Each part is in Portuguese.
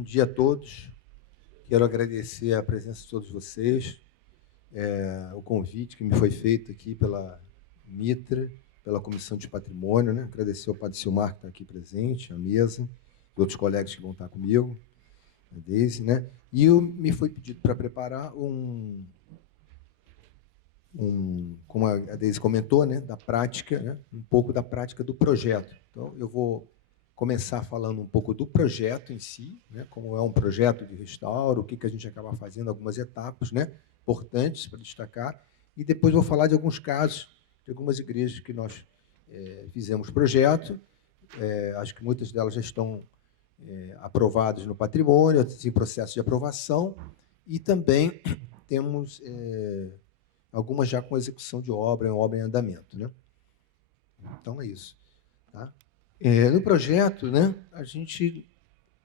Bom dia a todos. Quero agradecer a presença de todos vocês, o convite que me foi feito aqui pela Mitra, pela Comissão de Patrimônio, né? Agradecer ao Padre Silmar, que está aqui presente, a mesa, e outros colegas que vão estar comigo, a Deise, né? E me foi pedido para preparar como a Deise comentou, né, da prática, né, um pouco da prática do projeto. Então, eu vou começar falando um pouco do projeto em si, né, como é um projeto de restauro, o que a gente acaba fazendo, algumas etapas, né, importantes para destacar, e depois vou falar de alguns casos de algumas igrejas que nós fizemos projeto, acho que muitas delas já estão aprovadas no patrimônio, outras em processo de aprovação, e também temos algumas já com execução de obra em andamento, né? Então, é isso. Tá? No projeto, né, a gente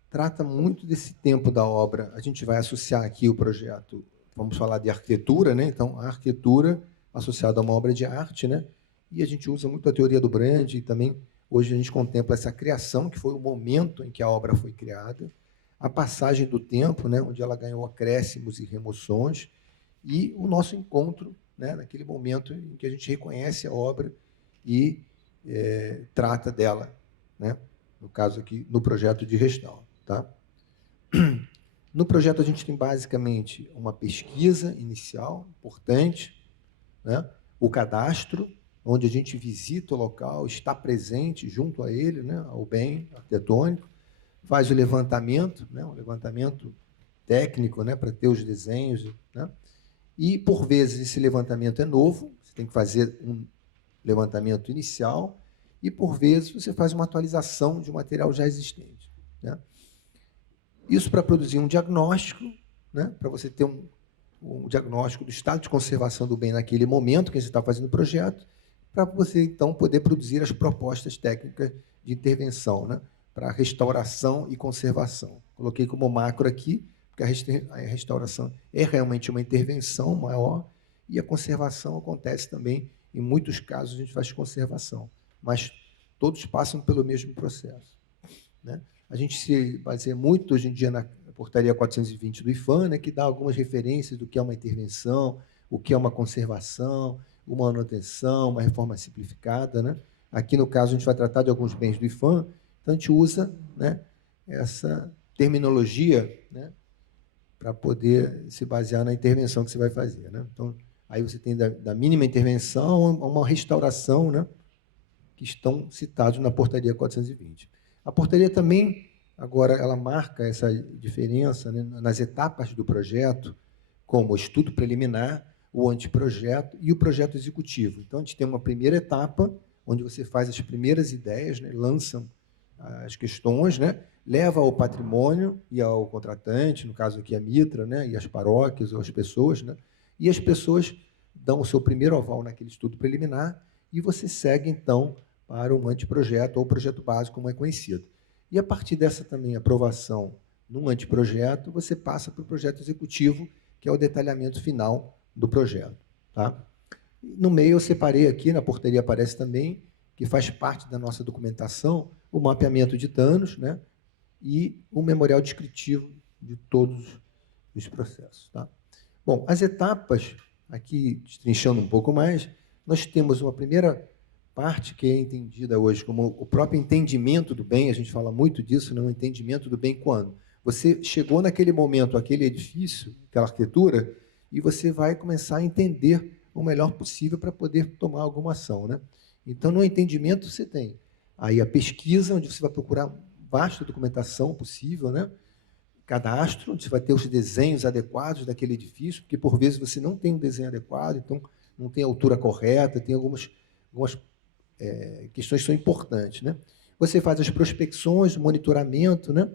trata muito desse tempo da obra. A gente vai associar aqui o projeto, vamos falar de arquitetura, né? Então, a arquitetura associada a uma obra de arte, né? E a gente usa muito a teoria do brand, e também hoje a gente contempla essa criação, que foi o momento em que a obra foi criada, a passagem do tempo, né, onde ela ganhou acréscimos e remoções, e o nosso encontro, né, naquele momento em que a gente reconhece a obra e trata dela, né, no caso aqui, no projeto de restauro. Tá? No projeto, a gente tem basicamente uma pesquisa inicial, importante, né, o cadastro, onde a gente visita o local, está presente junto a ele, né, ao bem arquitetônico, faz o levantamento, né, um levantamento técnico, né, para ter os desenhos, né, e, por vezes, esse levantamento é novo, você tem que fazer um levantamento inicial, e, por vezes, você faz uma atualização de um material já existente. Né? Isso para produzir um diagnóstico, né? Para você ter um diagnóstico do estado de conservação do bem naquele momento que você está fazendo o projeto, para você, então, poder produzir as propostas técnicas de intervenção, né? Para restauração e conservação. Coloquei como macro aqui, porque a restauração é realmente uma intervenção maior, e a conservação acontece também, em muitos casos, a gente faz conservação, mas todos passam pelo mesmo processo. Né? A gente se baseia muito, hoje em dia, na portaria 420 do IFAM, né, que dá algumas referências do que é uma intervenção, o que é uma conservação, uma manutenção, uma reforma simplificada. Né? Aqui, no caso, a gente vai tratar de alguns bens do IFAM, então a gente usa, né, essa terminologia, né, para poder se basear na intervenção que você vai fazer. Né? Então, aí você tem da mínima intervenção a uma restauração, né, que estão citados na portaria 420. A portaria também, agora, ela marca essa diferença, né, nas etapas do projeto, como o estudo preliminar, o anteprojeto e o projeto executivo. Então, a gente tem uma primeira etapa, onde você faz as primeiras ideias, né, lançam as questões, né, leva ao patrimônio e ao contratante, no caso aqui a Mitra, né, e as paróquias ou as pessoas, né, e as pessoas dão o seu primeiro aval naquele estudo preliminar, e você segue, então, para um anteprojeto, ou projeto básico, como é conhecido. E, a partir dessa também aprovação num anteprojeto, você passa para o projeto executivo, que é o detalhamento final do projeto. Tá? No meio, eu separei aqui, na portaria aparece também, que faz parte da nossa documentação, o mapeamento de danos, né, e o memorial descritivo de todos os processos. Tá? Bom, as etapas, aqui destrinchando um pouco mais, nós temos uma primeira parte que é entendida hoje como o próprio entendimento do bem. A gente fala muito disso, né? O entendimento do bem quando você chegou naquele momento, aquele edifício, aquela arquitetura, e você vai começar a entender o melhor possível para poder tomar alguma ação. Né? Então, no entendimento, você tem aí a pesquisa, onde você vai procurar vasta documentação possível, né? Cadastro, onde você vai ter os desenhos adequados daquele edifício, porque, por vezes, você não tem um desenho adequado, então não tem a altura correta, tem algumas questões que são importantes. Né? Você faz as prospecções, o monitoramento, né?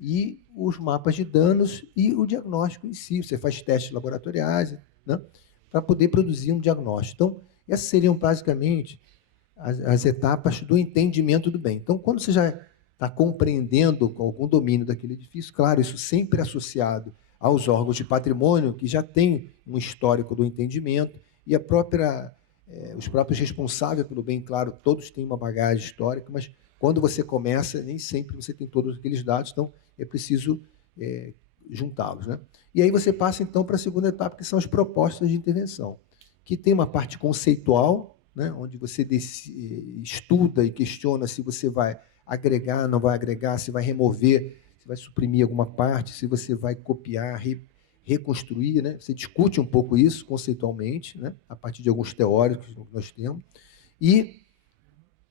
E os mapas de danos e o diagnóstico em si. Você faz testes laboratoriais, né? Para poder produzir um diagnóstico. Então, essas seriam, basicamente, as etapas do entendimento do bem. Então, quando você já está compreendendo com algum domínio daquele edifício, claro, isso sempre associado aos órgãos de patrimônio, que já têm um histórico do entendimento, e os próprios responsáveis pelo bem, claro, todos têm uma bagagem histórica, mas quando você começa, nem sempre você tem todos aqueles dados. Então, é preciso juntá-los, né? E aí você passa, então, para a segunda etapa, que são as propostas de intervenção, que tem uma parte conceitual, né, onde você estuda e questiona se você vai agregar, não vai agregar, se vai remover, se vai suprimir alguma parte, se você vai copiar, reconstruir, né? Você discute um pouco isso conceitualmente, né, a partir de alguns teóricos que nós temos. E,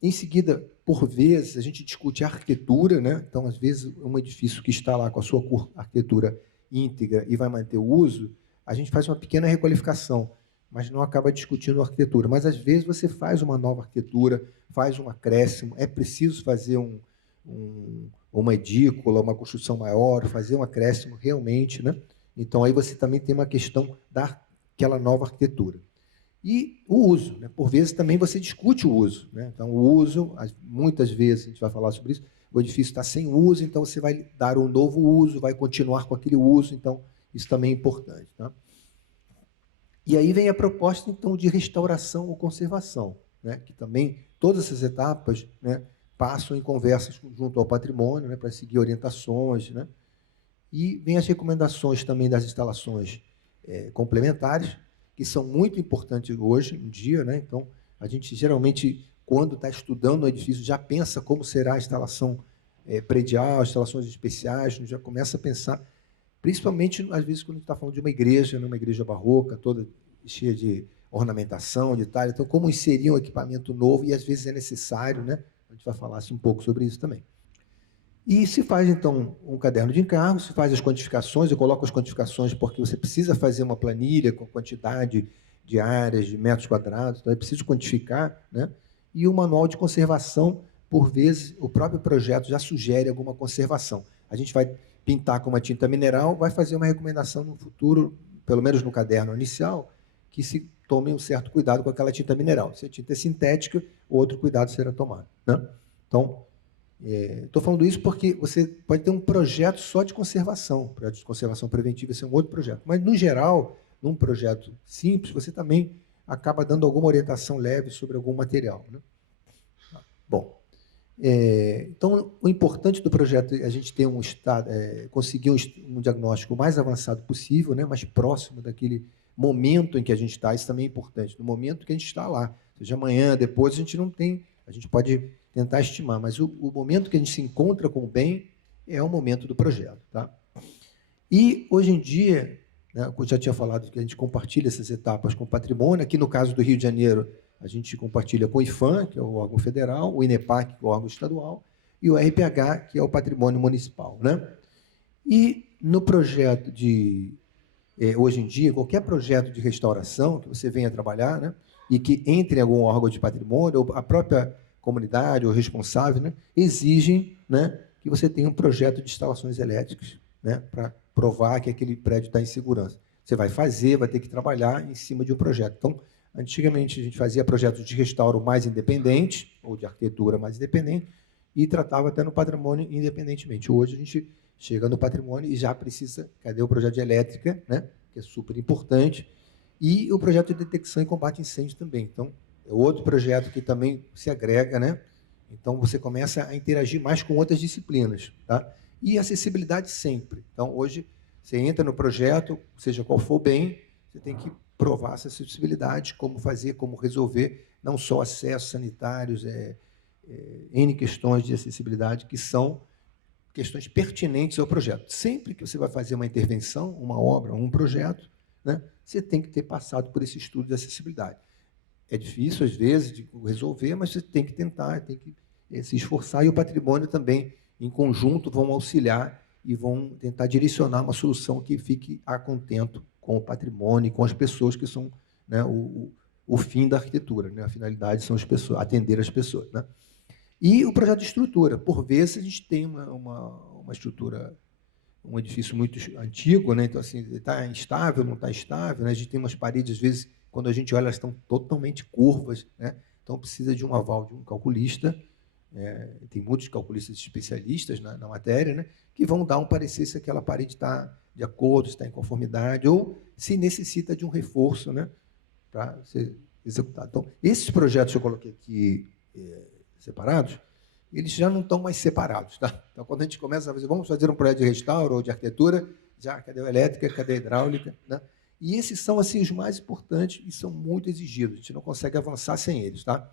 em seguida, por vezes, a gente discute a arquitetura, né? Então, às vezes, um edifício que está lá com a sua arquitetura íntegra e vai manter o uso, a gente faz uma pequena requalificação, mas não acaba discutindo a arquitetura. Mas, às vezes, você faz uma nova arquitetura, faz um acréscimo, é preciso fazer uma edícula, uma construção maior, fazer um acréscimo realmente, né? Então, aí você também tem uma questão daquela nova arquitetura. E o uso, né? Por vezes também você discute o uso, né? Então, o uso, muitas vezes, a gente vai falar sobre isso, o edifício está sem uso, então você vai dar um novo uso, vai continuar com aquele uso, então isso também é importante. Tá? E aí vem a proposta, então, de restauração ou conservação, né? Que também todas essas etapas, né, passam em conversas junto ao patrimônio, né, para seguir orientações, né? E vem as recomendações também das instalações complementares, que são muito importantes hoje em dia, né? Então, a gente geralmente, quando está estudando o edifício, já pensa como será a instalação predial, as instalações especiais, a gente já começa a pensar, principalmente, às vezes, quando a gente está falando de uma igreja, né? Uma igreja barroca, toda cheia de ornamentação, de detalhe. Então, como inserir um equipamento novo, e às vezes é necessário, né? A gente vai falar um pouco sobre isso também. E se faz, então, um caderno de encargos, se faz as quantificações, eu coloco as quantificações porque você precisa fazer uma planilha com quantidade de áreas, de metros quadrados, então é preciso quantificar, né? E o manual de conservação, por vezes, o próprio projeto já sugere alguma conservação. A gente vai pintar com uma tinta mineral, vai fazer uma recomendação no futuro, pelo menos no caderno inicial, que se tome um certo cuidado com aquela tinta mineral. Se a tinta é sintética, outro cuidado será tomado, né? Então, estou falando isso porque você pode ter um projeto só de conservação. Projeto de conservação preventiva, esse é um outro projeto. Mas, no geral, num projeto simples, você também acaba dando alguma orientação leve sobre algum material, né? Bom, então, o importante do projeto é a gente ter conseguir um diagnóstico o mais avançado possível, né, mais próximo daquele momento em que a gente está. Isso também é importante. No momento que a gente está lá, seja amanhã, depois, a gente não tem... A gente pode tentar estimar, mas o momento que a gente se encontra com o bem é o momento do projeto. Tá? E, hoje em dia, né, eu já tinha falado que a gente compartilha essas etapas com o patrimônio. Aqui, no caso do Rio de Janeiro, a gente compartilha com o IPHAN, que é o órgão federal, o INEPAC, que é o órgão estadual, e o RPH, que é o patrimônio municipal. Né? E, no projeto hoje em dia, qualquer projeto de restauração que você venha trabalhar, né, e que entre em algum órgão de patrimônio, ou a própria comunidade ou responsável, né, exigem, né, que você tenha um projeto de instalações elétricas, né, para provar que aquele prédio está em segurança. Você vai fazer, vai ter que trabalhar em cima de um projeto. Então, antigamente, a gente fazia projetos de restauro mais independentes, ou de arquitetura mais independente, e tratava até no patrimônio independentemente. Hoje, a gente chega no patrimônio e já precisa... Cadê o projeto de elétrica, né, que é super importante, e o projeto de detecção e combate a incêndio também. Então, é outro projeto que também se agrega, né? Então, você começa a interagir mais com outras disciplinas. Tá? E acessibilidade sempre. Então, hoje, você entra no projeto, seja qual for o bem, você tem que provar essa acessibilidade, como fazer, como resolver, não só acessos sanitários, N questões de acessibilidade, que são questões pertinentes ao projeto. Sempre que você vai fazer uma intervenção, uma obra, um projeto, né, você tem que ter passado por esse estudo de acessibilidade. É difícil, às vezes, de resolver, mas você tem que tentar, tem que se esforçar, e o patrimônio também, em conjunto, vão auxiliar e vão tentar direcionar uma solução que fique a contento com o patrimônio e com as pessoas, que são, né, o fim da arquitetura. Né? A finalidade são as pessoas, atender as pessoas. Né? E o projeto de estrutura. Por vezes, a gente tem uma estrutura, um edifício muito antigo, né? Então, assim, está instável, não está estável, né? A gente tem umas paredes, às vezes, quando a gente olha, elas estão totalmente curvas, né? Então, precisa de um aval de um calculista, tem muitos calculistas especialistas na matéria, né? Que vão dar um parecer se aquela parede está de acordo, se está em conformidade, ou se necessita de um reforço, né? Para ser executado. Então, esses projetos que eu coloquei aqui separados, eles já não estão mais separados. Tá? Então, quando a gente começa a fazer, vamos fazer um projeto de restauro ou de arquitetura, já cadê a elétrica, cadê a hidráulica? Né? E esses são assim, os mais importantes e são muito exigidos. A gente não consegue avançar sem eles. Tá?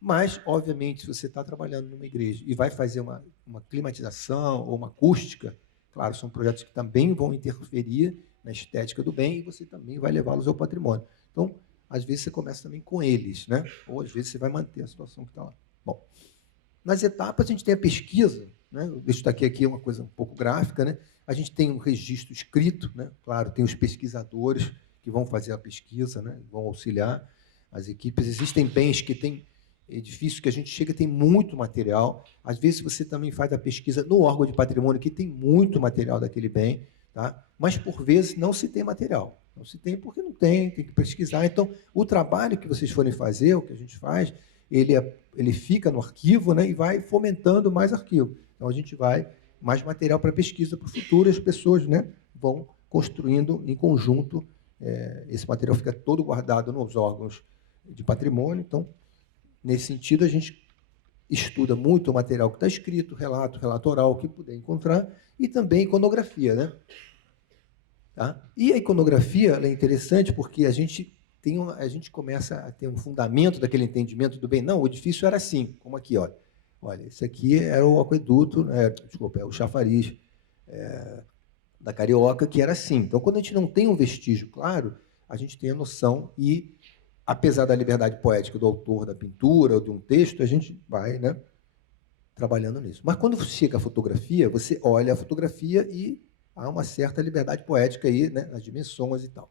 Mas, obviamente, se você está trabalhando numa igreja e vai fazer uma climatização ou uma acústica, claro, são projetos que também vão interferir na estética do bem e você também vai levá-los ao patrimônio. Então, às vezes você começa também com eles, né? Ou às vezes você vai manter a situação que está lá. Bom, nas etapas a gente tem a pesquisa, né? Eu deixo aqui uma coisa um pouco gráfica, né? A gente tem um registro escrito, né? Claro, tem os pesquisadores que vão fazer a pesquisa, né? Vão auxiliar as equipes. Existem bens que têm edifícios que a gente chega tem muito material. Às vezes você também faz a pesquisa no órgão de patrimônio que tem muito material daquele bem, tá? Mas por vezes não se tem material. Não se tem porque não tem que pesquisar. Então, o trabalho que vocês forem fazer, o que a gente faz, ele fica no arquivo, né, e vai fomentando mais arquivo. Então, a gente vai mais material para pesquisa para o futuro, e as pessoas, né, vão construindo em conjunto. Esse material fica todo guardado nos órgãos de patrimônio. Então, nesse sentido, a gente estuda muito o material que está escrito, relato oral, que puder encontrar, e também iconografia, né? Tá? E a iconografia é interessante porque a gente começa a ter um fundamento daquele entendimento do bem. Não, o edifício era assim, como aqui, olha. Olha, esse aqui era o aqueduto, é o chafariz da Carioca, que era assim. Então, quando a gente não tem um vestígio claro, a gente tem a noção e, apesar da liberdade poética do autor da pintura ou de um texto, a gente vai, né, trabalhando nisso. Mas quando chega a fotografia, você olha a fotografia e há uma certa liberdade poética aí, né, nas dimensões e tal.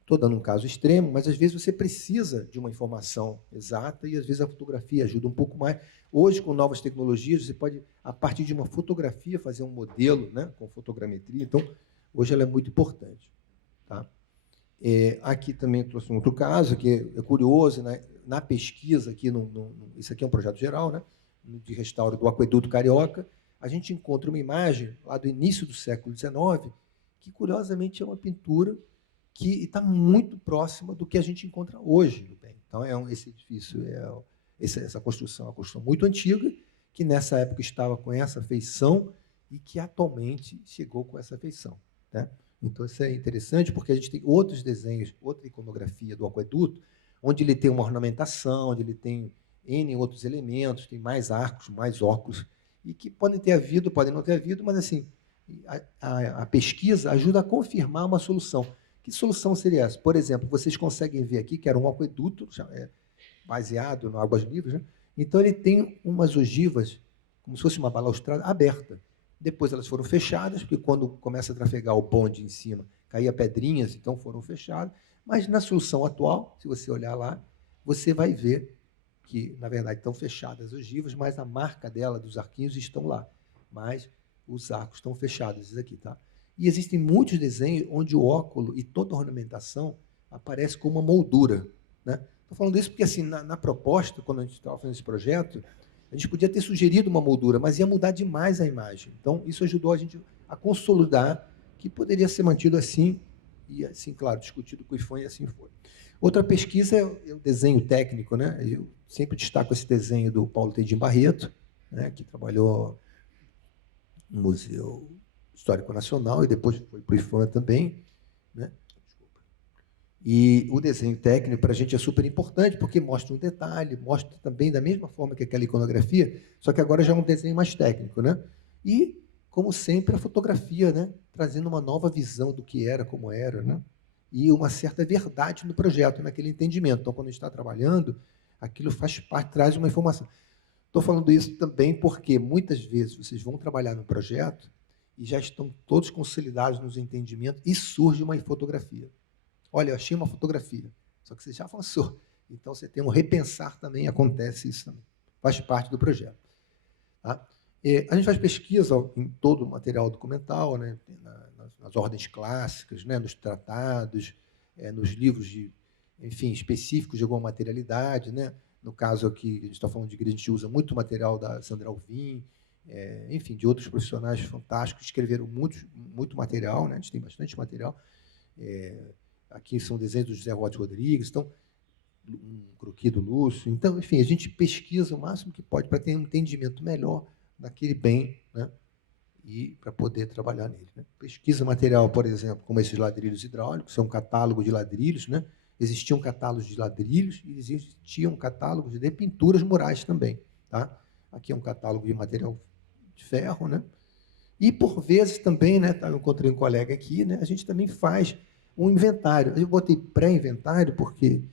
Estou dando um caso extremo, mas às vezes você precisa de uma informação exata e às vezes a fotografia ajuda um pouco mais. Hoje, com novas tecnologias, você pode, a partir de uma fotografia, fazer um modelo, né, com fotogrametria. Então, hoje ela é muito importante. Tá? Aqui também trouxe um outro caso, que é curioso, né? Na pesquisa, aqui isso aqui é um projeto geral, né? De restauro do Aqueduto Carioca, a gente encontra uma imagem lá do início do século XIX, que, curiosamente, é uma pintura que está muito próxima do que a gente encontra hoje. Então, esse edifício, essa construção é uma construção muito antiga, que nessa época estava com essa feição e que atualmente chegou com essa feição. Né? Então, isso é interessante, porque a gente tem outros desenhos, outra iconografia do aqueduto, onde ele tem uma ornamentação, onde ele tem N outros elementos, tem mais arcos, mais óculos, e que podem ter havido, podem não ter havido, mas assim, a pesquisa ajuda a confirmar uma solução. Que solução seria essa? Por exemplo, vocês conseguem ver aqui que era um aqueduto baseado no Águas Livres, né? Então ele tem umas ogivas, como se fosse uma balaustrada aberta. Depois elas foram fechadas, porque quando começa a trafegar o bonde em cima, caía pedrinhas, então foram fechadas. Mas na solução atual, se você olhar lá, você vai ver que, na verdade, estão fechadas as ogivas, mas a marca dela, dos arquinhos, estão lá. Mas os arcos estão fechados, esses aqui, tá? E existem muitos desenhos onde o óculo e toda a ornamentação aparece como uma moldura. Né? Estou falando isso porque, assim, na proposta, quando a gente estava fazendo esse projeto, a gente podia ter sugerido uma moldura, mas ia mudar demais a imagem. Então, isso ajudou a gente a consolidar que poderia ser mantido assim, e assim, claro, discutido com o IFAM e assim foi. Outra pesquisa é o desenho técnico. Né? Eu sempre destaco esse desenho do Paulo Tendim Barreto, né, que trabalhou no Museu Histórico Nacional e depois foi para o IFAM também. Né? E o desenho técnico para a gente é super importante, porque mostra um detalhe, mostra também da mesma forma que aquela iconografia, só que agora já é um desenho mais técnico. Né? E, como sempre, a fotografia, né? Trazendo uma nova visão do que era, como era, né? E uma certa verdade no projeto, naquele entendimento. Então, quando a gente está trabalhando, aquilo faz parte, traz uma informação. Estou falando isso também porque, muitas vezes, vocês vão trabalhar no projeto e já estão todos consolidados nos entendimentos e surge uma fotografia. Olha, eu achei uma fotografia, só que você já avançou. Então, você tem um repensar também, acontece isso também. Faz parte do projeto. Tá? A gente faz pesquisa em todo o material documental, né? Nas ordens clássicas, né? Nos tratados, nos livros específicos de alguma materialidade. Né? No caso aqui, a gente está falando de igreja, a gente usa muito material da Sandra Alvim, enfim, de outros profissionais fantásticos, que escreveram muito material, né? A gente tem bastante material. Aqui são desenhos do José Rote Rodrigues. Então, um croquis do Lúcio. Então, enfim, a gente pesquisa o máximo que pode para ter um entendimento melhor daquele bem, né? E para poder trabalhar nele, né? Pesquisa material, por exemplo, como esses ladrilhos hidráulicos, são um catálogo de ladrilhos, né? Existiam catálogos de ladrilhos e existiam catálogos de pinturas murais também, tá? Aqui é um catálogo de material de ferro, né? E, por vezes, também, né, eu encontrei um colega aqui, né, a gente também faz um inventário. Eu botei pré-inventário porque,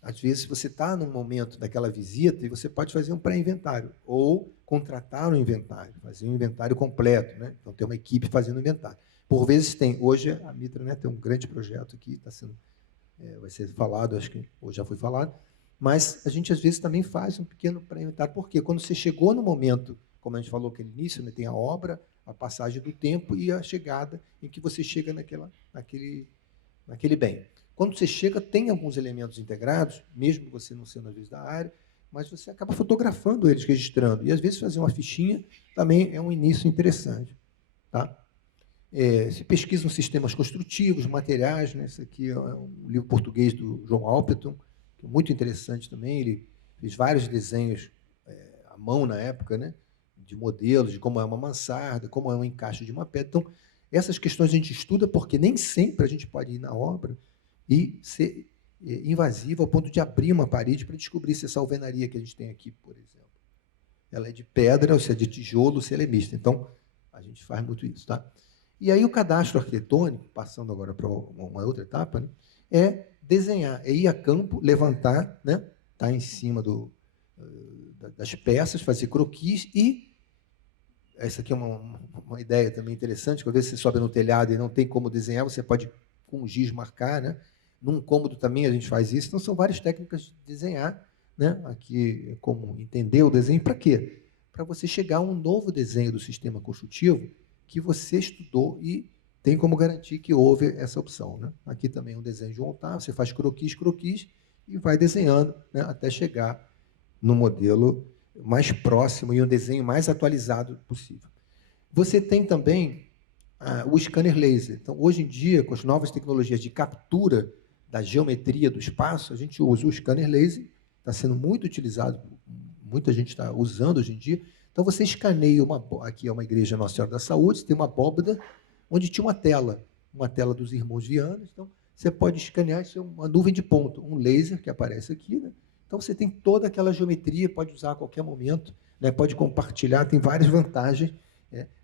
às vezes, você está num momento daquela visita e você pode fazer um pré-inventário ou contratar um inventário, fazer um inventário completo, né? Então, tem uma equipe fazendo inventário. Por vezes tem. Hoje, a Mitra, né, tem um grande projeto aqui, está sendo, vai ser falado, acho que hoje já foi falado, mas a gente, às vezes, também faz um pequeno pré-inventário. Por quê? Quando você chegou no momento, como a gente falou aquele início, né, tem a obra, a passagem do tempo e a chegada em que você chega naquele bem. Quando você chega, tem alguns elementos integrados, mesmo você não sendo, às vezes, da área, mas você acaba fotografando eles, registrando. E, às vezes, fazer uma fichinha também é um início interessante. Tá? Se pesquisam sistemas construtivos, materiais. Né? Esse aqui é um livro português do João Alpeton, que é muito interessante também. Ele fez vários desenhos à mão na época, né? De modelos, de como é uma mansarda, como é um encaixe de uma pedra. Então, essas questões a gente estuda porque nem sempre a gente pode ir na obra e ser invasivo ao ponto de abrir uma parede para descobrir se essa alvenaria que a gente tem aqui, por exemplo, ela é de pedra, ou se é de tijolo, ou se ela é mista. Então, a gente faz muito isso. Tá? E aí o cadastro arquitetônico, passando agora para uma outra etapa, né, é desenhar, é ir a campo, levantar, né, tá em cima das peças, fazer croquis e essa aqui é uma ideia também interessante, que às vezes você sobe no telhado e não tem como desenhar, você pode com giz marcar, né? Num cômodo também a gente faz isso. Então, são várias técnicas de desenhar, né? Aqui é como entender o desenho. Para quê? Para você chegar a um novo desenho do sistema construtivo que você estudou e tem como garantir que houve essa opção, né? Aqui também é um desenho de um altar, você faz croquis e vai desenhando, né? Até chegar no modelo mais próximo e um desenho mais atualizado possível. Você tem também o scanner laser. Então, hoje em dia, com as novas tecnologias de captura da geometria do espaço, a gente usa o scanner laser, está sendo muito utilizado, muita gente está usando hoje em dia. Então, você escaneia aqui é uma igreja Nossa Senhora da Saúde, você tem uma abóbada onde tinha uma tela dos irmãos Vianos. Então, você pode escanear, isso é uma nuvem de ponto, um laser que aparece aqui, né? Então, você tem toda aquela geometria, pode usar a qualquer momento, né? Pode compartilhar, tem várias vantagens,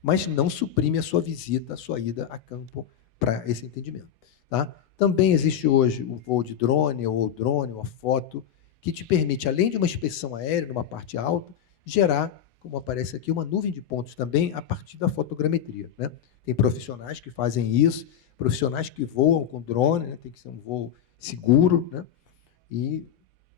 mas não suprime a sua visita, a sua ida a campo para esse entendimento. Tá? Também existe hoje o voo de drone, ou a foto, que te permite, além de uma inspeção aérea, numa parte alta, gerar, como aparece aqui, uma nuvem de pontos também a partir da fotogrametria. Né? Tem profissionais que fazem isso, profissionais que voam com drone, né? Tem que ser um voo seguro, né? E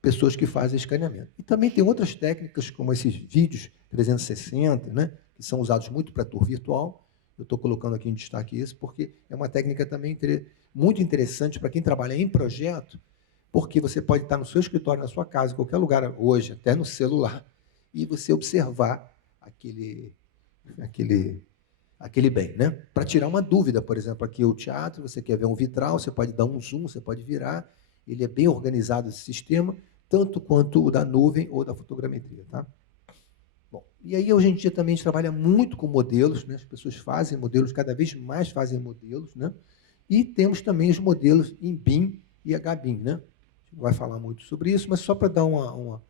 pessoas que fazem escaneamento. E também tem outras técnicas, como esses vídeos 360, né, que são usados muito para tour virtual. Eu estou colocando aqui em destaque isso, porque é uma técnica também muito interessante para quem trabalha em projeto, porque você pode estar no seu escritório, na sua casa, em qualquer lugar hoje, até no celular, e você observar aquele bem. Né? Para tirar uma dúvida, por exemplo, aqui é o teatro, você quer ver um vitral, você pode dar um zoom, você pode virar, ele é bem organizado, esse sistema, tanto quanto o da nuvem ou da fotogrametria. Tá? Bom, e aí, hoje em dia, também a gente trabalha muito com modelos, né? As pessoas fazem modelos, cada vez mais fazem modelos, né? E temos também os modelos em BIM e HBIM. Né? A gente não vai falar muito sobre isso, mas só para dar uma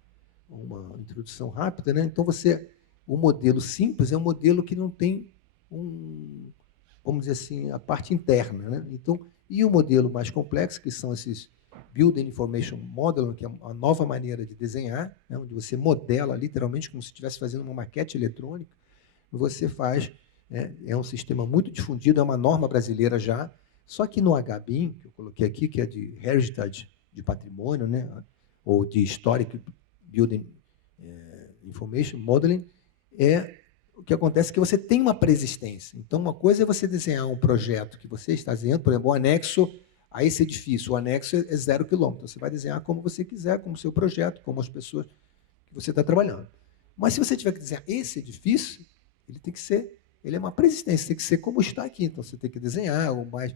introdução rápida, né? Então, o modelo simples é um modelo que não tem vamos dizer assim, a parte interna. Né? Então, e o modelo mais complexo, que são esses Building Information Modeling, que é uma nova maneira de desenhar, né, onde você modela literalmente como se estivesse fazendo uma maquete eletrônica, você faz, né, é um sistema muito difundido, é uma norma brasileira já, só que no HBIM, que eu coloquei aqui, que é de Heritage, de patrimônio, né, ou de Historic Building Information Modeling, o que acontece é que você tem uma preexistência. Então, uma coisa é você desenhar um projeto que você está desenhando, por exemplo, um anexo a esse edifício. O anexo é 0 quilômetro. Você vai desenhar como você quiser, como o seu projeto, como as pessoas que você está trabalhando. Mas se você tiver que desenhar esse edifício, ele é uma preexistência, tem que ser como está aqui. Então, você tem que desenhar o mais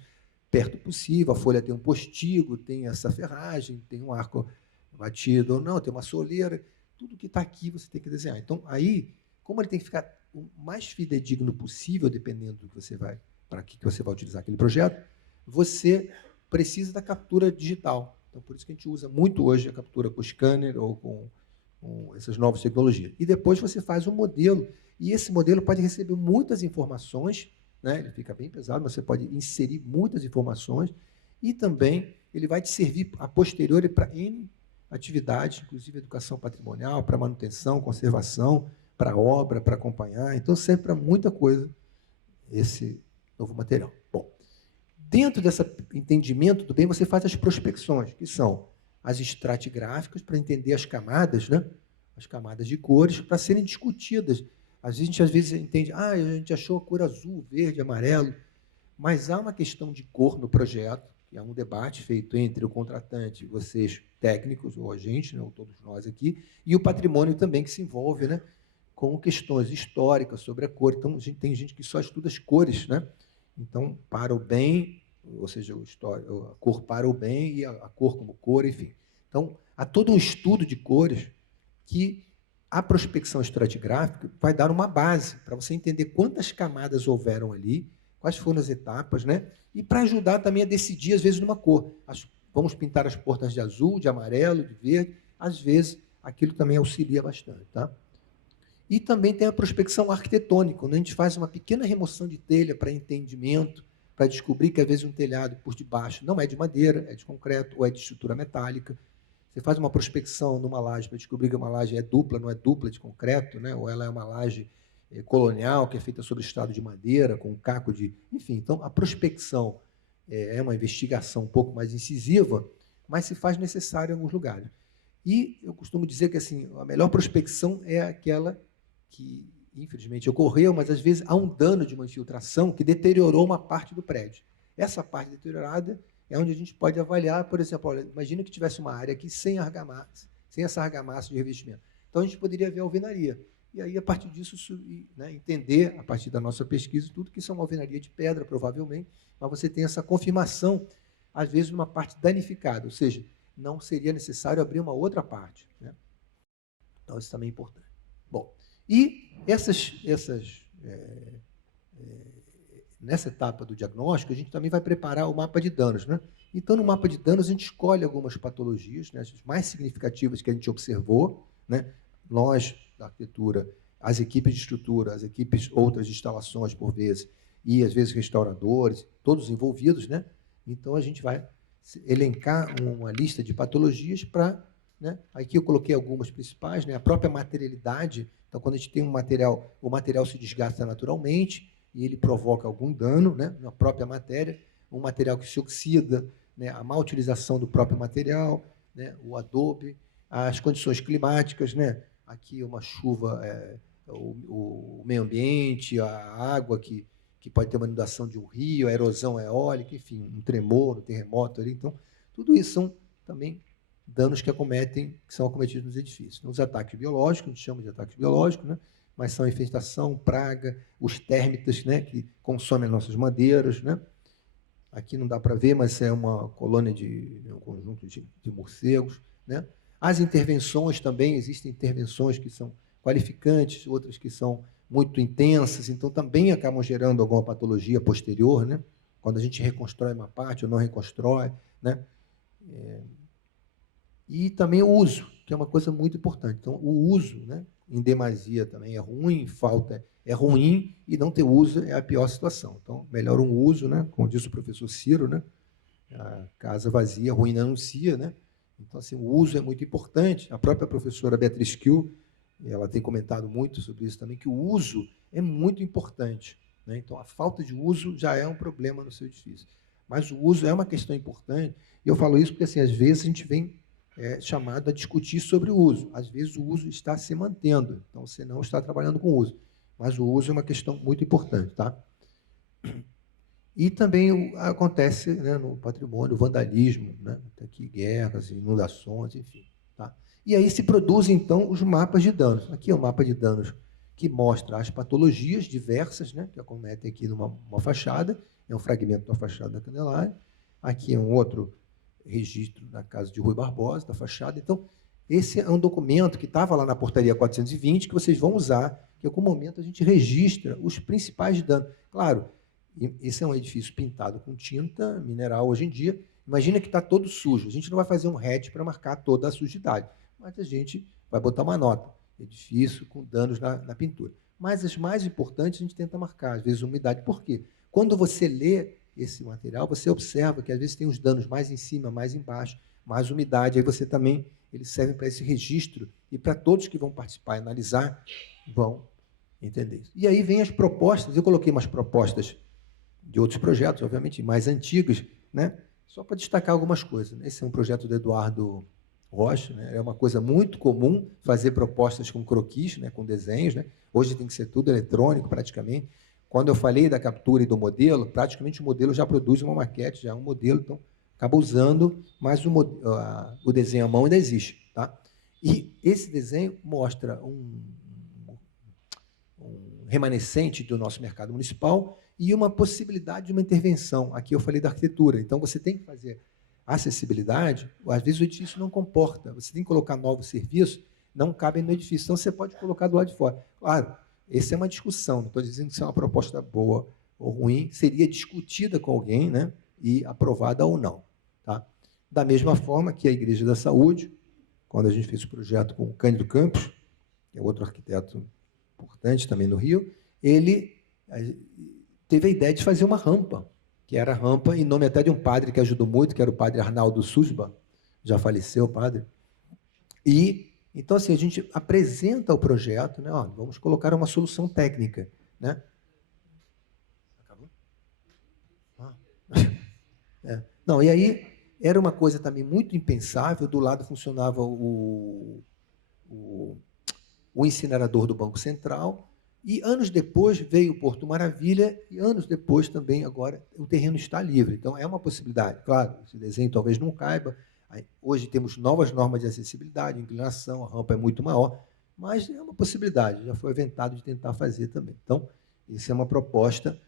perto possível, a folha tem um postigo, tem essa ferragem, tem um arco batido ou não, tem uma soleira, tudo que está aqui você tem que desenhar. Então, aí, como ele tem que ficar o mais fidedigno possível, dependendo do que você vai, para que você vai utilizar aquele projeto, você precisa da captura digital. Então, por isso que a gente usa muito hoje a captura com scanner ou com essas novas tecnologias. E depois você faz um modelo, e esse modelo pode receber muitas informações, né? Ele fica bem pesado, mas você pode inserir muitas informações, e também ele vai te servir a posteriori para N atividades, inclusive educação patrimonial, para manutenção, conservação, para obra, para acompanhar. Então, serve para muita coisa esse novo material. Bom, dentro desse entendimento do bem, você faz as prospecções, que são as estratigráficas, para entender as camadas, né? As camadas de cores, para serem discutidas. A gente, às vezes, entende, a gente achou a cor azul, verde, amarelo, mas há uma questão de cor no projeto, que é um debate feito entre o contratante, vocês técnicos, ou a gente, né, ou todos nós aqui, e o patrimônio também que se envolve, né, com questões históricas sobre a cor. Então, tem gente que só estuda as cores, né? Então, para o bem, ou seja, a cor para o bem e a cor como cor, enfim. Então, há todo um estudo de cores que a prospecção estratigráfica vai dar uma base para você entender quantas camadas houveram ali, quais foram as etapas, né? E para ajudar também a decidir, às vezes, numa cor. Vamos pintar as portas de azul, de amarelo, de verde. Às vezes, aquilo também auxilia bastante, tá? E também tem a prospecção arquitetônica, onde a gente faz uma pequena remoção de telha para entendimento, para descobrir que, às vezes, um telhado por debaixo não é de madeira, é de concreto ou é de estrutura metálica. Você faz uma prospecção numa laje para descobrir que uma laje é dupla, não é dupla de concreto, né? Ou ela é uma laje colonial, que é feita sobre estrado de madeira, com um caco de... Enfim, então, a prospecção é uma investigação um pouco mais incisiva, mas se faz necessário em alguns lugares. E eu costumo dizer que assim, a melhor prospecção é aquela que, infelizmente, ocorreu, mas, às vezes, há um dano de uma infiltração que deteriorou uma parte do prédio. Essa parte deteriorada é onde a gente pode avaliar, por exemplo, olha, imagina que tivesse uma área aqui sem argamassa, sem essa argamassa de revestimento. Então, a gente poderia ver a alvenaria. E aí, a partir disso, né, entender, a partir da nossa pesquisa, tudo que isso é uma alvenaria de pedra, provavelmente, mas você tem essa confirmação, às vezes, numa parte danificada, ou seja, não seria necessário abrir uma outra parte, né? Então, isso também é importante. Bom, e nessa etapa do diagnóstico, a gente também vai preparar o mapa de danos, né? Então, no mapa de danos, a gente escolhe algumas patologias, né, as mais significativas que a gente observou, né? Nós, da arquitetura, as equipes de estrutura, as equipes outras de instalações, por vezes, e, às vezes, restauradores, todos envolvidos, né? Então, a gente vai elencar uma lista de patologias para... né? Aqui eu coloquei algumas principais, né? A própria materialidade. Então, quando a gente tem um material, o material se desgasta naturalmente e ele provoca algum dano, né, na própria matéria, um material que se oxida, né, a má utilização do próprio material, né, o adobe, as condições climáticas, né? Aqui uma chuva, o meio ambiente, a água que pode ter uma inundação de um rio, a erosão eólica, enfim, um tremor, um terremoto ali. Então, tudo isso são também danos que são acometidos nos edifícios. Então, os ataques biológicos, a gente chama de ataques biológicos, né? Mas são a infestação, praga, os térmitas, né? Que consomem as nossas madeiras, né? Aqui não dá para ver, mas é uma colônia um conjunto de morcegos, né? As intervenções também, existem intervenções que são qualificantes, outras que são muito intensas, então também acabam gerando alguma patologia posterior, né? Quando a gente reconstrói uma parte ou não reconstrói, né? E também o uso, que é uma coisa muito importante. Então, o uso, né, em demasia também é ruim, falta é ruim, e não ter uso é a pior situação. Então, melhor um uso, né, como disse o professor Ciro, né, a casa vazia, ruim não anuncia, né? Então, assim, o uso é muito importante. A própria professora Beatriz Kiel, ela tem comentado muito sobre isso também, que o uso é muito importante, né? Então, a falta de uso já é um problema no seu edifício. Mas o uso é uma questão importante, e eu falo isso porque, assim, às vezes a gente vem chamado a discutir sobre o uso. Às vezes o uso está se mantendo, então você não está trabalhando com o uso. Mas o uso é uma questão muito importante, tá? E também acontece, né, no patrimônio, o vandalismo, né? Aqui guerras, inundações, enfim. Tá? E aí se produzem, então, os mapas de danos. Aqui é o mapa de danos que mostra as patologias diversas, né, que acometem aqui numa fachada, é um fragmento da fachada da Candelária, aqui é um outro registro da casa de Rui Barbosa, da fachada. Então, esse é um documento que estava lá na portaria 420, que vocês vão usar, que em algum momento a gente registra os principais danos. Claro, esse é um edifício pintado com tinta mineral hoje em dia. Imagina que está todo sujo. A gente não vai fazer um RET para marcar toda a sujidade, mas a gente vai botar uma nota. Edifício com danos na pintura. Mas as mais importantes a gente tenta marcar, às vezes umidade. Por quê? Quando você lê esse material, você observa que às vezes tem os danos mais em cima, mais embaixo, mais umidade. Aí você também, eles servem para esse registro e para todos que vão participar e analisar, vão entender isso. E aí vem as propostas. Eu coloquei umas propostas de outros projetos, obviamente, mais antigos, né? Só para destacar algumas coisas. Esse é um projeto do Eduardo Rocha, né? É uma coisa muito comum fazer propostas com croquis, né? Com desenhos, né? Hoje tem que ser tudo eletrônico, praticamente. Quando eu falei da captura e do modelo, praticamente o modelo já produz uma maquete, já é um modelo, então acaba usando, mas o desenho à mão ainda existe. Tá? E esse desenho mostra um remanescente do nosso mercado municipal e uma possibilidade de uma intervenção. Aqui eu falei da arquitetura, então você tem que fazer acessibilidade, às vezes o edifício não comporta, você tem que colocar novos serviços, não cabem no edifício, então você pode colocar do lado de fora. Claro, essa é uma discussão, não estou dizendo que isso é uma proposta boa ou ruim, seria discutida com alguém, né, e aprovada ou não. Tá? Da mesma forma que a Igreja da Saúde, quando a gente fez o projeto com o Cândido Campos, que é outro arquiteto importante também no Rio, ele teve a ideia de fazer uma rampa, que era a rampa em nome até de um padre que ajudou muito, que era o padre Arnaldo Susba, já faleceu o padre. E, então, assim, a gente apresenta o projeto, né? Ó, vamos colocar uma solução técnica. Né? Acabou? Não, e aí era uma coisa também muito impensável, do lado funcionava o incinerador do Banco Central, e anos depois veio o Porto Maravilha, e anos depois também, agora, o terreno está livre. Então, é uma possibilidade. Claro, esse desenho talvez não caiba. Hoje temos novas normas de acessibilidade, inclinação, a rampa é muito maior, mas é uma possibilidade, já foi aventado de tentar fazer também. Então, essa é uma proposta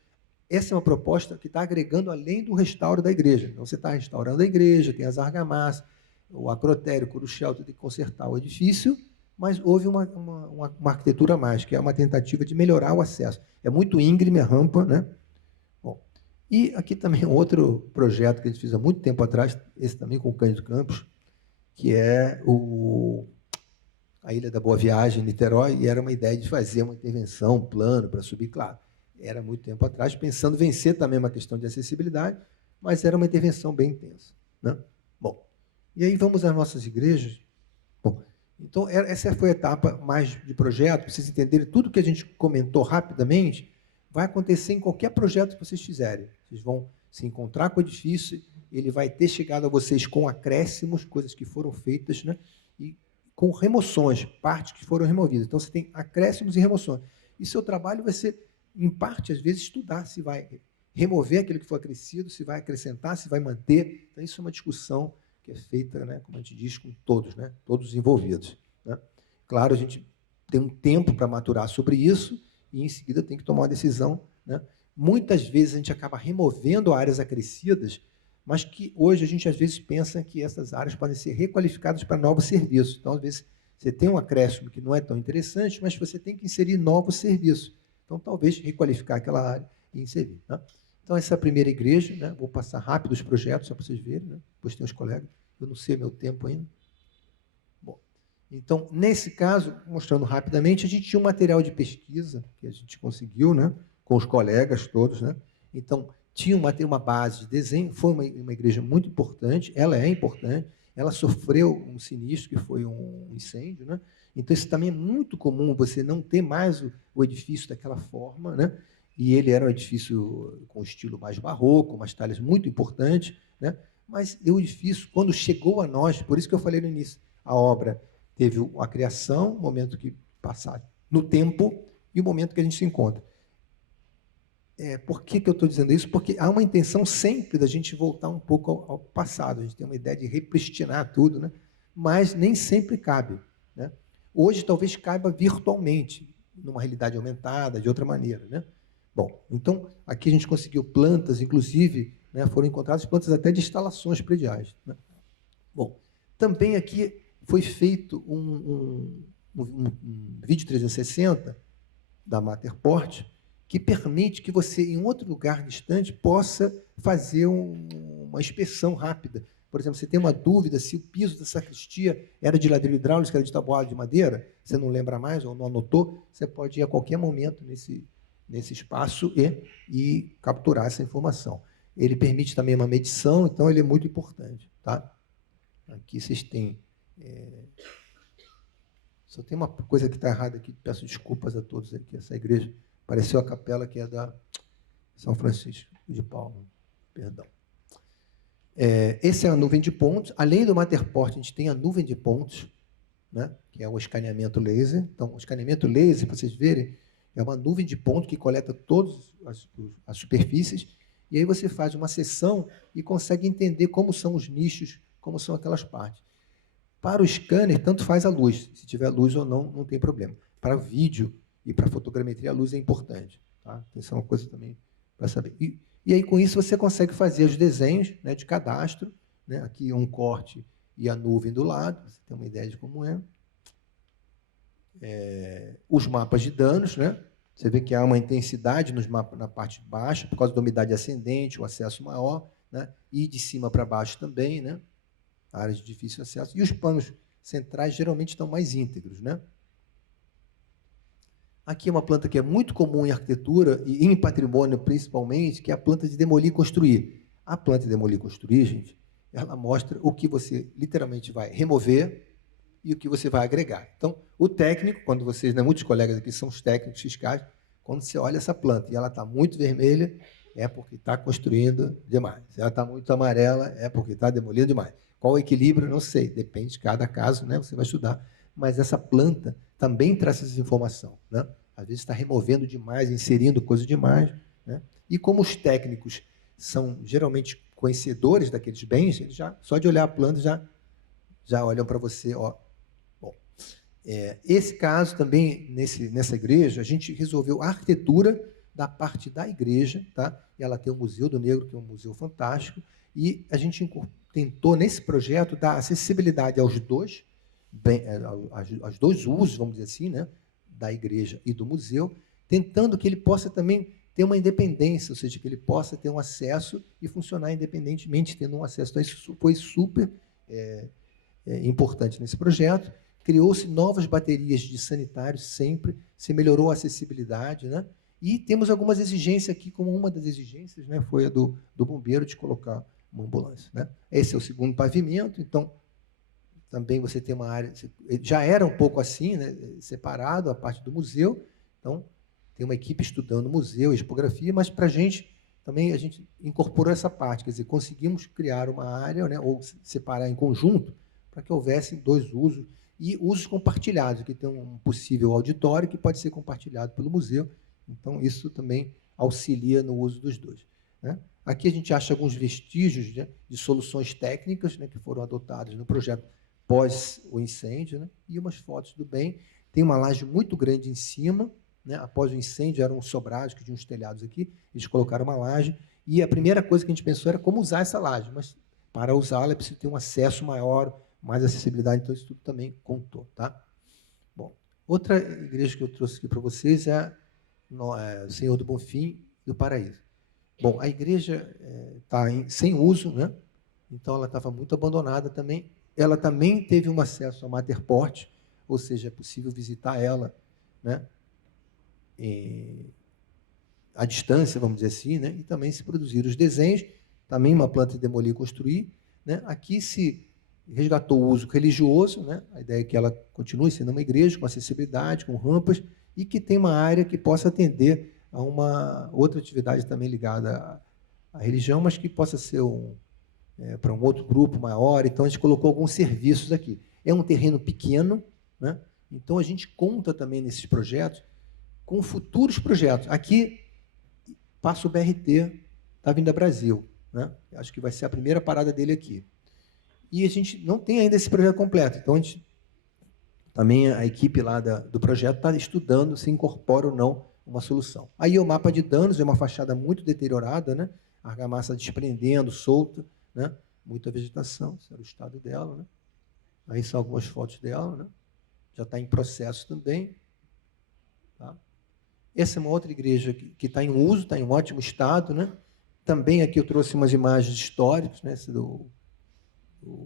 que está agregando além do restauro da igreja. Então, você está restaurando a igreja, tem as argamas, o acrotério, o coruchel, tem que consertar o edifício, mas houve uma arquitetura a mais, que é uma tentativa de melhorar o acesso. É muito íngreme a rampa, né? Bom, e aqui também outro projeto que a gente fez há muito tempo atrás, esse também com o Cândido Campos, que é a Ilha da Boa Viagem, Niterói, e era uma ideia de fazer uma intervenção, um plano para subir, claro. Era muito tempo atrás, pensando vencer também uma questão de acessibilidade, mas era uma intervenção bem intensa. Né? Bom, e aí vamos às nossas igrejas. Bom, então, essa foi a etapa mais de projeto, para vocês entenderem, tudo que a gente comentou rapidamente vai acontecer em qualquer projeto que vocês fizerem. Vocês vão se encontrar com o edifício, ele vai ter chegado a vocês com acréscimos, coisas que foram feitas, né? E com remoções, partes que foram removidas. Então, você tem acréscimos e remoções. E seu trabalho vai ser, em parte, às vezes, estudar se vai remover aquilo que foi acrescido, se vai acrescentar, se vai manter. Então, isso é uma discussão que é feita, né, como a gente diz, com todos, né, todos os envolvidos. Né? Claro, a gente tem um tempo para maturar sobre isso e, em seguida, tem que tomar uma decisão. Né? Muitas vezes, a gente acaba removendo áreas acrescidas, mas que hoje a gente, às vezes, pensa que essas áreas podem ser requalificadas para novos serviços. Então, às vezes, você tem um acréscimo que não é tão interessante, mas você tem que inserir novos serviços. Então, talvez, requalificar aquela área e inserir. Né? Então, essa é a primeira igreja, né? Vou passar rápido os projetos, só para vocês verem, né? Depois tem os colegas. Eu não sei meu tempo ainda. Bom, então, nesse caso, mostrando rapidamente, a gente tinha um material de pesquisa que a gente conseguiu, né? Com os colegas todos. Né? Então, tinha uma base de desenho, foi uma igreja muito importante, ela é importante, ela sofreu um sinistro, que foi um incêndio. Né? Então, isso também é muito comum, você não ter mais o edifício daquela forma, né? E ele era um edifício com estilo mais barroco, umas talhas muito importantes, né? Mas o edifício, quando chegou a nós, por isso que eu falei no início, a obra teve a criação, o momento que passaram no tempo e o momento que a gente se encontra. Por que eu estou dizendo isso? Porque há uma intenção sempre da gente voltar um pouco ao passado, a gente tem uma ideia de repristinar tudo, né? Mas nem sempre cabe. Né? Hoje talvez caiba virtualmente, numa realidade aumentada, de outra maneira, né? Bom, então, aqui a gente conseguiu plantas, inclusive, né, foram encontradas plantas até de instalações prediais, né? Bom, também aqui foi feito um vídeo 360 da Matterport, que permite que você, em outro lugar distante, possa fazer uma inspeção rápida. Por exemplo, você tem uma dúvida se o piso da sacristia era de ladrilho hidráulico, era de tabuada de madeira, você não lembra mais ou não anotou, você pode ir a qualquer momento nesse espaço e capturar essa informação. Ele permite também uma medição, então ele é muito importante. Tá? Aqui vocês têm... Só tem uma coisa que está errada aqui, peço desculpas a todos aqui. Essa igreja pareceu a capela que é da São Francisco de Paulo. Perdão. Essa é a nuvem de pontos. Além do Matterport, a gente tem a nuvem de pontos, né, que é o escaneamento laser. Então, o escaneamento laser, para vocês verem, é uma nuvem de pontos que coleta todas as superfícies, e aí você faz uma seção e consegue entender como são os nichos, como são aquelas partes. Para o scanner, tanto faz a luz. Se tiver luz ou não, não tem problema. Para vídeo e para fotogrametria, a luz é importante. Tá? Então, isso é uma coisa também para saber. E aí, com isso, você consegue fazer os desenhos, né, de cadastro. Né? Aqui um corte e a nuvem do lado. Você tem uma ideia de como é. Os mapas de danos. Né? Você vê que há uma intensidade nos mapas na parte baixa, por causa da umidade ascendente, o acesso maior. Né? E de cima para baixo também, né? Áreas de difícil acesso, e os planos centrais geralmente estão mais íntegros, né? Aqui é uma planta que é muito comum em arquitetura e em patrimônio principalmente, que é a planta de demolir e construir. A planta de demolir e construir, gente, ela mostra o que você literalmente vai remover e o que você vai agregar. Então, o técnico, quando vocês, né, muitos colegas aqui são os técnicos fiscais, quando você olha essa planta e ela está muito vermelha, é porque está construindo demais. Se ela está muito amarela, é porque está demolindo demais. Qual o equilíbrio? Não sei, depende de cada caso, né? Você vai estudar. Mas essa planta também traz essa informação, né? Às vezes está removendo demais, inserindo coisa demais, né? E como os técnicos são geralmente conhecedores daqueles bens, eles já, só de olhar a planta já olham para você. Ó. Bom, esse caso também, nessa igreja, a gente resolveu a arquitetura da parte da igreja, tá? E ela tem o Museu do Negro, que é um museu fantástico, e a gente tentou, nesse projeto, dar acessibilidade aos dois usos, vamos dizer assim, né, da igreja e do museu, tentando que ele possa também ter uma independência, ou seja, que ele possa ter um acesso e funcionar independentemente, tendo um acesso. Então, isso foi super importante nesse projeto. Criou-se novas baterias de sanitários sempre, se melhorou a acessibilidade, né? E temos algumas exigências aqui, como uma das exigências, né, foi a do bombeiro de colocar uma ambulância, né? Esse é o segundo pavimento, então também você tem uma área, já era um pouco assim, né, separado a parte do museu, então tem uma equipe estudando museu, expografia, mas para a gente também a gente incorporou essa parte, quer dizer, conseguimos criar uma área, né, ou separar em conjunto, para que houvessem dois usos, e usos compartilhados, que tem um possível auditório que pode ser compartilhado pelo museu, então isso também auxilia no uso dos dois, né? Aqui a gente acha alguns vestígios, né, de soluções técnicas, né, que foram adotadas no projeto pós o incêndio, né, e umas fotos do bem. Tem uma laje muito grande em cima, né, após o incêndio eram sobrados, que tinham uns telhados aqui, eles colocaram uma laje, e a primeira coisa que a gente pensou era como usar essa laje, mas para usá-la é preciso ter um acesso maior, mais acessibilidade, então isso tudo também contou. Tá? Bom, outra igreja que eu trouxe aqui para vocês é o Senhor do Bonfim do Paraíso. Bom, a igreja está sem uso, né? Então ela estava muito abandonada também. Ela também teve um acesso a Matterport, ou seja, é possível visitar ela, né, à distância, vamos dizer assim, né, e também se produzir os desenhos, também uma planta de demolir e construir. Né? Aqui se resgatou o uso religioso, né? A ideia é que ela continue sendo uma igreja com acessibilidade, com rampas, e que tem uma área que possa atender a uma outra atividade também ligada à religião, mas que possa ser para um outro grupo maior. Então, a gente colocou alguns serviços aqui. É um terreno pequeno, né? Então a gente conta também nesses projetos com futuros projetos. Aqui passa o BRT, está vindo a Brasil, né? Acho que vai ser a primeira parada dele aqui. E a gente não tem ainda esse projeto completo, então a gente também a equipe lá do projeto está estudando se incorpora ou não uma solução. Aí o mapa de danos é uma fachada muito deteriorada, né? A argamassa desprendendo, solta, né? Muita vegetação, esse era o estado dela, né? Aí são algumas fotos dela, né? Já está em processo também. Tá? Essa é uma outra igreja que está em uso, está em um ótimo estado, né? Também aqui eu trouxe umas imagens históricas, né? Esse do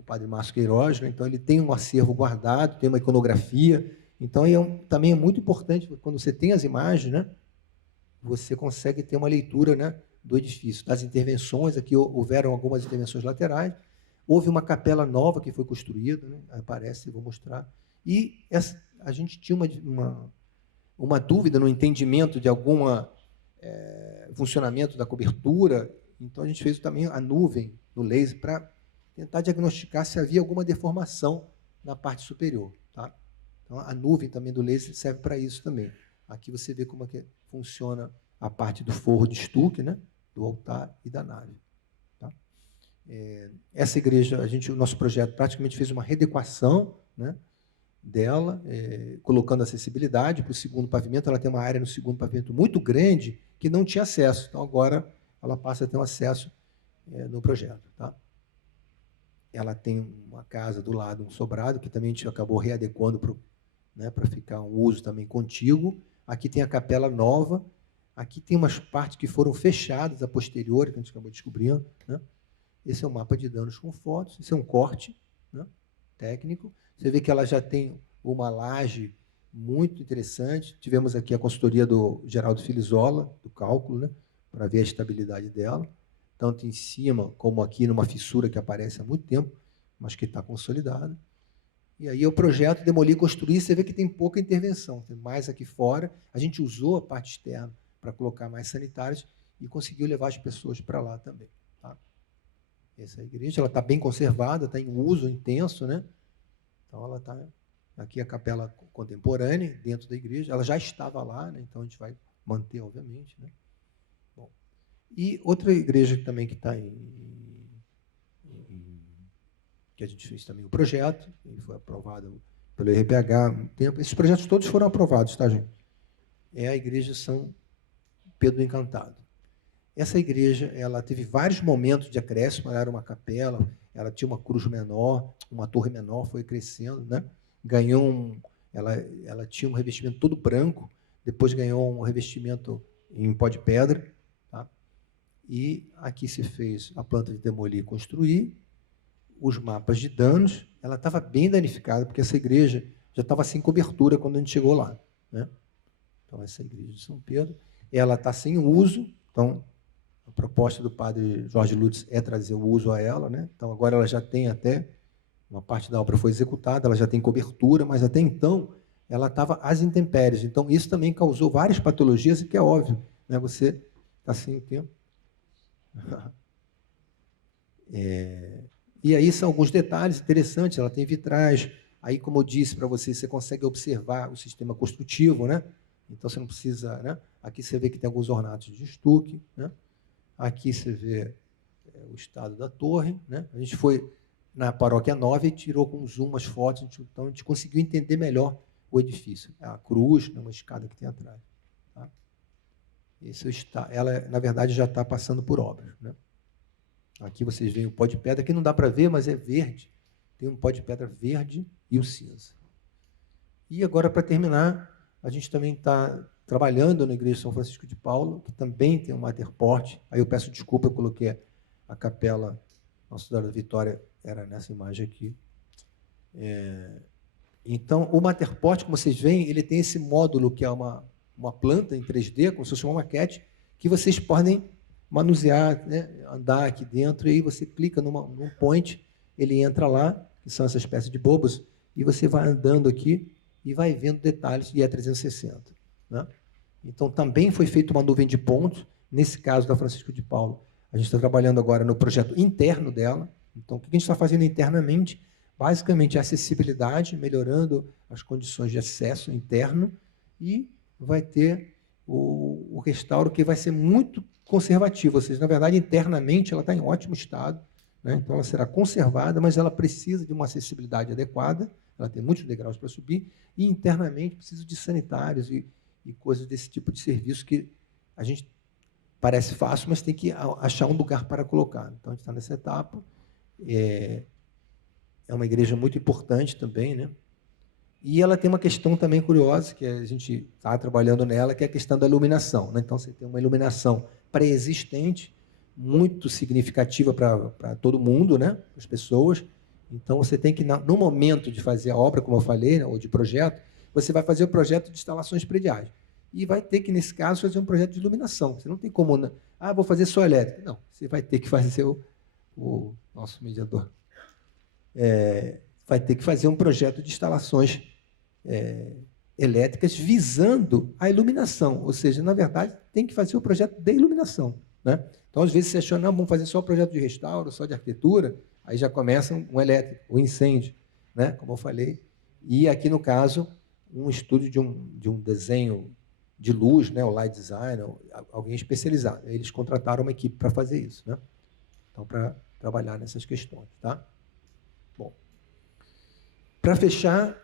padre Márcio Queiroz, né? Então ele tem um acervo guardado, tem uma iconografia. Então também é muito importante, quando você tem as imagens, né? Você consegue ter uma leitura, né, do edifício. Das intervenções, aqui houveram algumas intervenções laterais, houve uma capela nova que foi construída, né? Aparece, vou mostrar. E a gente tinha uma dúvida no entendimento de algum funcionamento da cobertura, então a gente fez também a nuvem no laser para tentar diagnosticar se havia alguma deformação na parte superior. Tá? Então, a nuvem também do laser serve para isso também. Aqui você vê como é que funciona a parte do forro de estuque, né? Do altar e da nave. Tá? Essa igreja, o nosso projeto praticamente fez uma readequação, né, dela, colocando acessibilidade para o segundo pavimento. Ela tem uma área no segundo pavimento muito grande que não tinha acesso. Então, agora, ela passa a ter um acesso no projeto. Tá? Ela tem uma casa do lado, um sobrado, que também a gente acabou readequando para ficar um uso também contíguo. Aqui tem a capela nova. Aqui tem umas partes que foram fechadas a posteriori, que a gente acabou descobrindo. Né? Esse é um mapa de danos com fotos. Esse é um corte, né, técnico. Você vê que ela já tem uma laje muito interessante. Tivemos aqui a consultoria do Geraldo Filizola, do cálculo, né, para ver a estabilidade dela. Tanto em cima como aqui numa fissura que aparece há muito tempo, mas que está consolidada. E aí o projeto demolir e construir, você vê que tem pouca intervenção, tem mais aqui fora. A gente usou a parte externa para colocar mais sanitários e conseguiu levar as pessoas para lá também. Tá? Essa igreja ela está bem conservada, está em uso intenso, né? Então ela está aqui a capela contemporânea dentro da igreja. Ela já estava lá, né? Então a gente vai manter, obviamente, né? Bom, e outra igreja também que está que a gente fez também o projeto, e foi aprovado pelo RPH há um tempo. Esses projetos todos foram aprovados, tá, gente? É a igreja São Pedro do Encantado. Essa igreja, ela teve vários momentos de acréscimo, ela era uma capela, ela tinha uma cruz menor, uma torre menor, foi crescendo, né? Ganhou ela tinha um revestimento todo branco, depois ganhou um revestimento em pó de pedra, tá? E aqui se fez a planta de demolir e construir, os mapas de danos. Ela estava bem danificada, porque essa igreja já estava sem cobertura quando a gente chegou lá, né? Então, essa igreja de São Pedro, ela está sem uso. Então, a proposta do padre Jorge Lutz é trazer o uso a ela, né? Então, agora ela já tem até, uma parte da obra foi executada, ela já tem cobertura, mas até então ela estava às intempéries. Então, isso também causou várias patologias, e que é óbvio, né? Você está sem o tempo. E aí são alguns detalhes interessantes, ela tem vitrais. Aí, como eu disse para vocês, você consegue observar o sistema construtivo, né? Então, você não precisa... Né? Aqui você vê que tem alguns ornatos de estuque, né? Aqui você vê o estado da torre, né? A gente foi na Paróquia Nova e tirou com zoom as fotos, então a gente conseguiu entender melhor o edifício. A cruz, né? Uma escada que tem atrás. Tá? Ela, na verdade, já está passando por obras, né? Aqui vocês veem o pó de pedra, aqui não dá para ver, mas é verde. Tem um pó de pedra verde e o cinza. E agora, para terminar, a gente também está trabalhando na Igreja de São Francisco de Paulo, que também tem um Materport. Aí eu peço desculpa, eu coloquei a capela Nossa Senhora da Vitória, era nessa imagem aqui. Então, o Materport, como vocês veem, ele tem esse módulo que é uma planta em 3D, como se fosse uma maquete, que vocês podem manusear, né, andar aqui dentro, e aí você clica num point, ele entra lá, que são essas espécies de bobos, e você vai andando aqui e vai vendo detalhes, e é 360. Né? Então, também foi feita uma nuvem de pontos, nesse caso da Francisco de Paulo. A gente está trabalhando agora no projeto interno dela. Então, o que a gente está fazendo internamente? Basicamente, a acessibilidade, melhorando as condições de acesso interno, e vai ter o restauro que vai ser muito conservativo, ou seja, na verdade, internamente ela está em ótimo estado, né? Então ela será conservada, mas ela precisa de uma acessibilidade adequada, ela tem muitos degraus para subir, e internamente precisa de sanitários e coisas desse tipo de serviço que a gente parece fácil, mas tem que achar um lugar para colocar. Então, a gente está nessa etapa. É uma igreja muito importante também, né? E ela tem uma questão também curiosa, que a gente está trabalhando nela, que é a questão da iluminação, né? Então, você tem uma iluminação pré-existente, muito significativa para todo mundo, né? As pessoas. Então, você tem que, no momento de fazer a obra, como eu falei, né, ou de projeto, você vai fazer o projeto de instalações prediais. E vai ter que, nesse caso, fazer um projeto de iluminação. Você não tem como... vou fazer só elétrica. Não, você vai ter que fazer o nosso mediador. Vai ter que fazer um projeto de instalações elétricas visando a iluminação. Ou seja, na verdade, tem que fazer o projeto de iluminação, né? Então, às vezes, você acha, não, vamos fazer só o projeto de restauro, só de arquitetura, aí já começa um elétrico, um incêndio, né? Como eu falei. E aqui, no caso, um estudo de um desenho de luz, né? O light design, alguém especializado. Eles contrataram uma equipe para fazer isso, né? Então, para trabalhar nessas questões, tá? Bom, para fechar,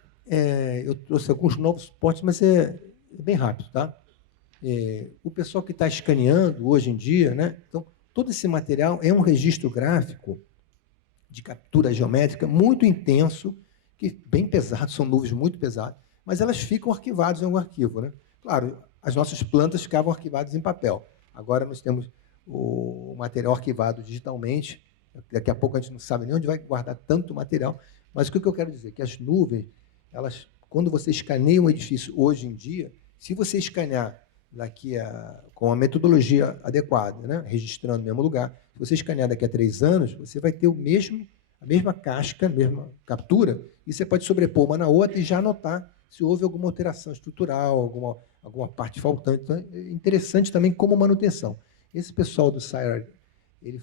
eu trouxe alguns novos suportes, mas é bem rápido, tá? O pessoal que está escaneando hoje em dia, né? Então, todo esse material é um registro gráfico de captura geométrica muito intenso, que bem pesado, são nuvens muito pesadas, mas elas ficam arquivadas em algum arquivo, né? Claro, as nossas plantas ficavam arquivadas em papel. Agora nós temos o material arquivado digitalmente. Daqui a pouco a gente não sabe nem onde vai guardar tanto material, mas o que eu quero dizer? Que as nuvens, elas, quando você escaneia um edifício hoje em dia, se você escanear com a metodologia adequada, né, registrando no mesmo lugar, se você escanear daqui a 3 anos, você vai ter a mesma casca, a mesma captura, e você pode sobrepor uma na outra e já anotar se houve alguma alteração estrutural, alguma parte faltante. Então, é interessante também como manutenção. Esse pessoal do CIRAD, ele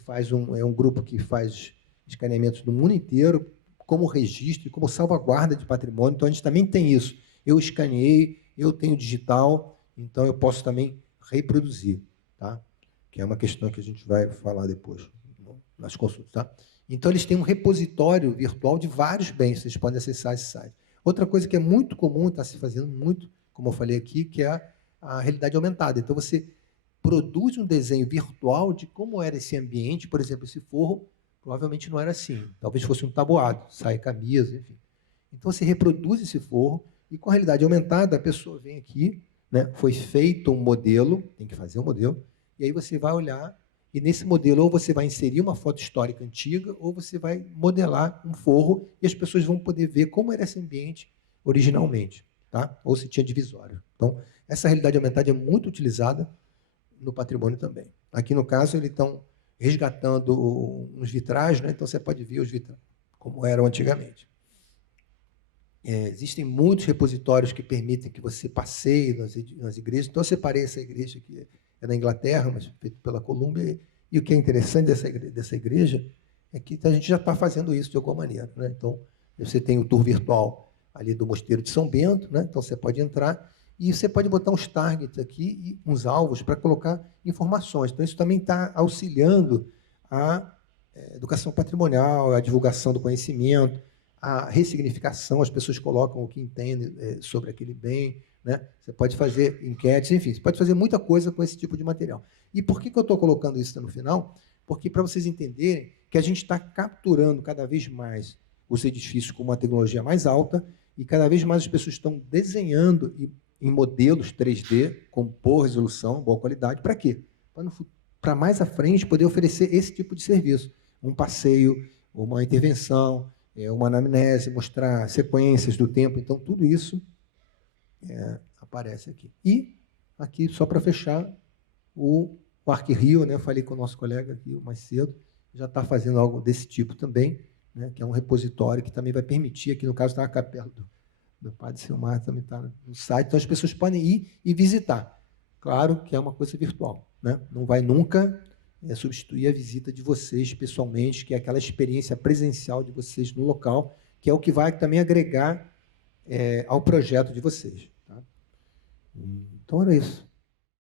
é um grupo que faz escaneamentos no mundo inteiro, como registro e como salvaguarda de patrimônio. Então, a gente também tem isso. Eu escaneei, eu tenho digital, então eu posso também reproduzir, tá? Que é uma questão que a gente vai falar depois nas consultas, tá? Então, eles têm um repositório virtual de vários bens, vocês podem acessar esse site. Outra coisa que é muito comum, está se fazendo muito, como eu falei aqui, que é a realidade aumentada. Então, você produz um desenho virtual de como era esse ambiente, por exemplo, esse forro, provavelmente não era assim. Talvez fosse um tabuado, saia camisa, enfim. Então, você reproduz esse forro e, com a realidade aumentada, a pessoa vem aqui, né, foi feito um modelo, tem que fazer um modelo, e aí você vai olhar, e nesse modelo ou você vai inserir uma foto histórica antiga, ou você vai modelar um forro, e as pessoas vão poder ver como era esse ambiente originalmente, tá? Ou se tinha divisório. Então, essa realidade aumentada é muito utilizada no patrimônio também. Aqui, no caso, eles estão resgatando uns vitrais, né? Então você pode ver os vitrais como eram antigamente. Existem muitos repositórios que permitem que você passeie nas igrejas. Então, eu separei essa igreja que é da Inglaterra, mas feita pela Colômbia. E o que é interessante dessa igreja é que a gente já está fazendo isso de alguma maneira, né? Então, você tem o tour virtual ali do Mosteiro de São Bento, né? Então você pode entrar e você pode botar uns targets aqui e uns alvos para colocar informações. Então, isso também está auxiliando a educação patrimonial, a divulgação do conhecimento, a ressignificação, as pessoas colocam o que entendem sobre aquele bem, né? Você pode fazer enquetes, enfim, você pode fazer muita coisa com esse tipo de material. E por que eu estou colocando isso no final? Porque para vocês entenderem que a gente está capturando cada vez mais os edifícios com uma tecnologia mais alta e cada vez mais as pessoas estão desenhando em modelos 3D com boa resolução, boa qualidade. Para quê? Para mais à frente poder oferecer esse tipo de serviço. Um passeio, uma intervenção, uma anamnese, mostrar sequências do tempo. Então, tudo isso aparece aqui. E, aqui, só para fechar, o ArcRio, né? Eu falei com o nosso colega aqui mais cedo, já está fazendo algo desse tipo também, né? Que é um repositório que também vai permitir, aqui no caso está a capela do Padre Silmar, também está no site, então as pessoas podem ir e visitar. Claro que é uma coisa virtual, né? Não vai nunca substituir a visita de vocês pessoalmente, que é aquela experiência presencial de vocês no local, que é o que vai também agregar ao projeto de vocês. Tá? Então, era isso.